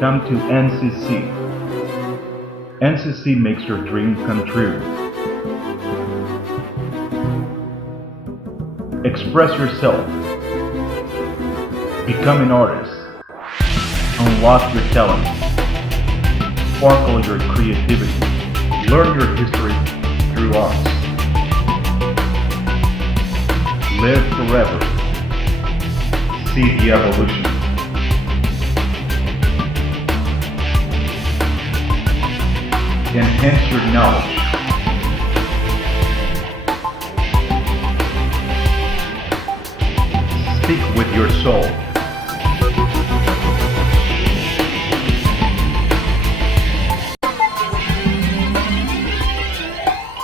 Come to NCC. NCC makes your dream come true. Express yourself. Become an artist. Unlock your talent. Sparkle your creativity. Learn your history through arts. Live forever. See the evolution. Enhance your knowledge. Speak with your soul.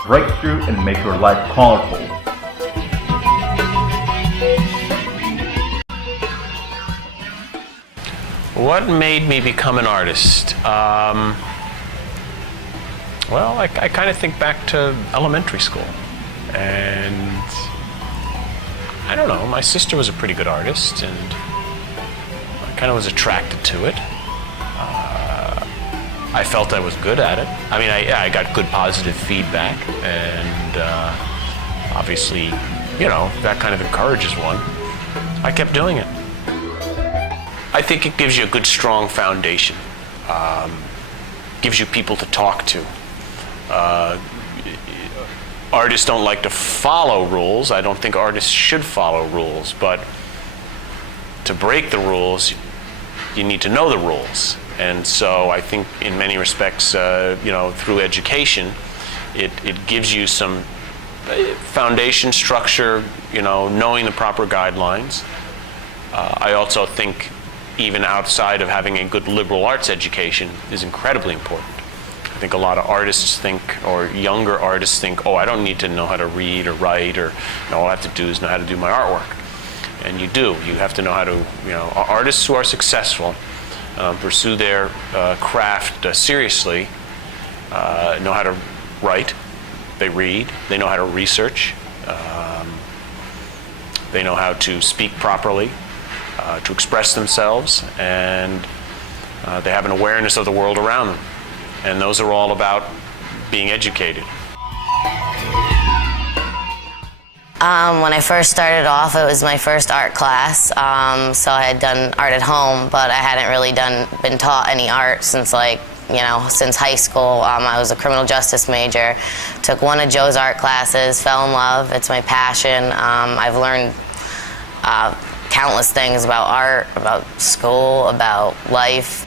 Break through and make your life colorful. What made me become an artist? Well, I kind of think back to elementary school. And I don't know, my sister was a pretty good artist and I kind of was attracted to it. I felt I was good at it. I mean, I got good positive feedback and obviously, you know, that kind of encourages one. I kept doing it. I think it gives you a good, strong foundation. Gives you people to talk to. Artists don't like to follow rules. I don't think artists should follow rules, but to break the rules, you need to know the rules. And so I think in many respects, you know, through education, it gives you some foundation structure, you know, knowing the proper guidelines. I also think even outside of having a good liberal arts education is incredibly important. I think a lot of artists think, or younger artists think, oh, I don't need to know how to read or write, or all I have to do is know how to do my artwork. And you do. You have to know how to, you know, artists who are successful pursue their craft seriously, know how to write, they read, they know how to research, they know how to speak properly, to express themselves, and they have an awareness of the world around them. And those are all about being educated. When I first started off, it was my first art class. So I had done art at home, but I hadn't really been taught any art since since high school. I was a criminal justice major. Took one of Joe's art classes, fell in love. It's my passion. I've learned countless things about art, about school, about life.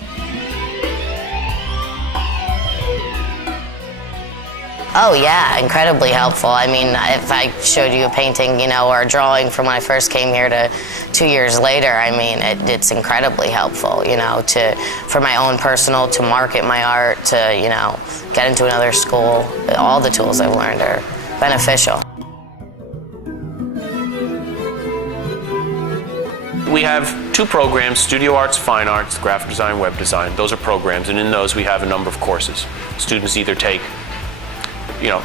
Oh yeah, incredibly helpful. I mean, if I showed you a painting, or a drawing from when I first came here to 2 years later, I mean, it's incredibly helpful, for my own personal, to market my art, to, get into another school. All the tools I've learned are beneficial. We have two programs, Studio Arts, Fine Arts, Graphic Design, Web Design. Those are programs, and in those we have a number of courses. Students either take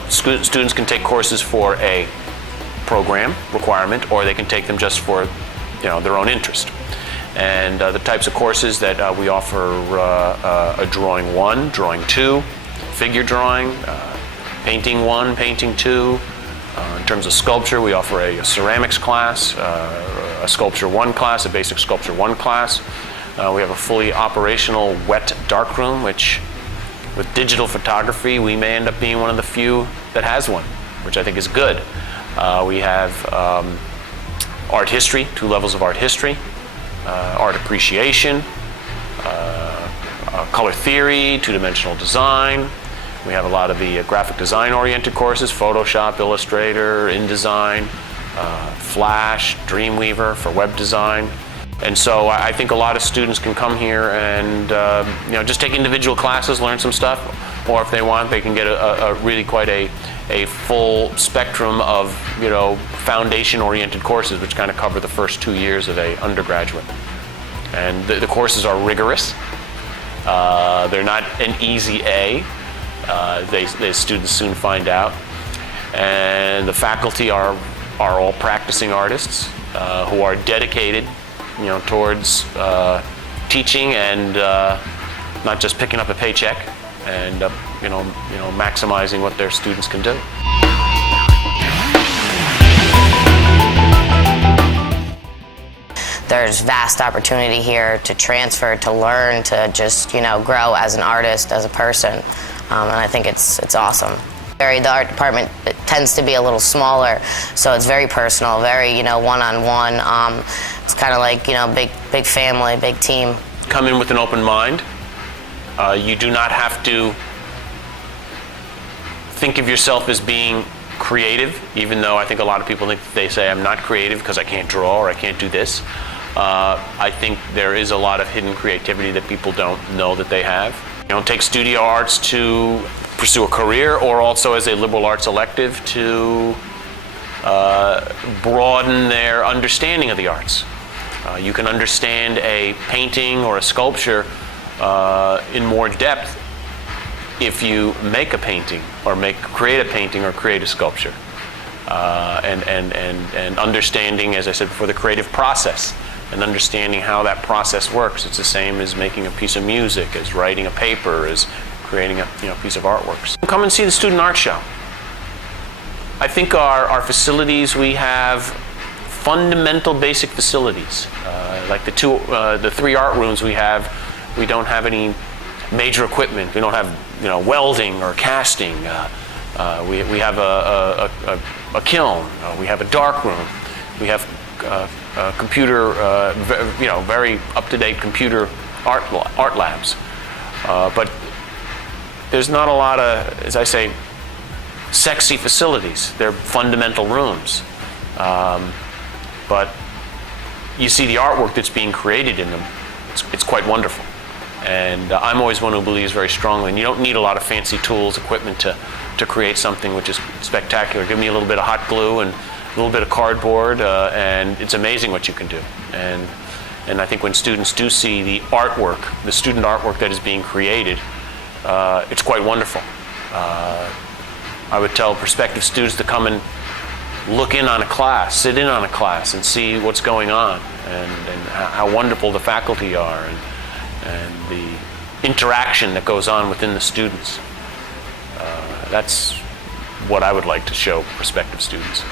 students can take courses for a program requirement, or they can take them just for, their own interest. And the types of courses that we offer a Drawing 1, Drawing 2, Figure Drawing, Painting 1, Painting 2. In terms of sculpture, we offer a ceramics class, a Sculpture 1 class, a Basic Sculpture 1 class. We have a fully operational wet darkroom, which with digital photography, we may end up being one of the few that has one, which I think is good. We have art history, 2 levels of art history, art appreciation, color theory, 2-dimensional design. We have a lot of the graphic design-oriented courses, Photoshop, Illustrator, InDesign, Flash, Dreamweaver for web design. And so I think a lot of students can come here and just take individual classes, learn some stuff, or if they want, they can get really quite a full spectrum of foundation-oriented courses, which kind of cover the first 2 years of a undergraduate. And the courses are rigorous. They're not an easy A. The students soon find out. And the faculty are all practicing artists who are dedicated towards teaching and not just picking up a paycheck and maximizing what their students can do. There's vast opportunity here to transfer, to learn, to just grow as an artist, as a person, and I think it's awesome. The art department tends to be a little smaller, so it's very personal, very one-on-one. It's kind of like big family, big team. Come in with an open mind. You do not have to think of yourself as being creative, even though I think a lot of people they say I'm not creative because I can't draw or I can't do this. I think there is a lot of hidden creativity that people don't know that they have. Take studio arts to pursue a career, or also as a liberal arts elective to broaden their understanding of the arts. You can understand a painting or a sculpture in more depth if you make a painting or create a painting or create a sculpture. And understanding, as I said before, the creative process and understanding how that process works. It's the same as making a piece of music, as writing a paper, as creating a piece of artwork. Come and see the Student Art Show. I think our facilities, we have fundamental basic facilities. Like the three art rooms we don't have any major equipment. We don't have welding or casting. We have a kiln. We have a dark room. We have computer, very up-to-date computer art labs. But there's not a lot of, as I say, sexy facilities. They're fundamental rooms. But you see the artwork that's being created in them. It's quite wonderful. And I'm always one who believes very strongly, and you don't need a lot of fancy tools, equipment to create something which is spectacular. Give me a little bit of hot glue and a little bit of cardboard, and it's amazing what you can do. And I think when students do see the artwork, the student artwork that is being created, it's quite wonderful. I would tell prospective students to come and look in on a class, sit in on a class, and see what's going on, and how wonderful the faculty are, and the interaction that goes on within the students. That's what I would like to show prospective students.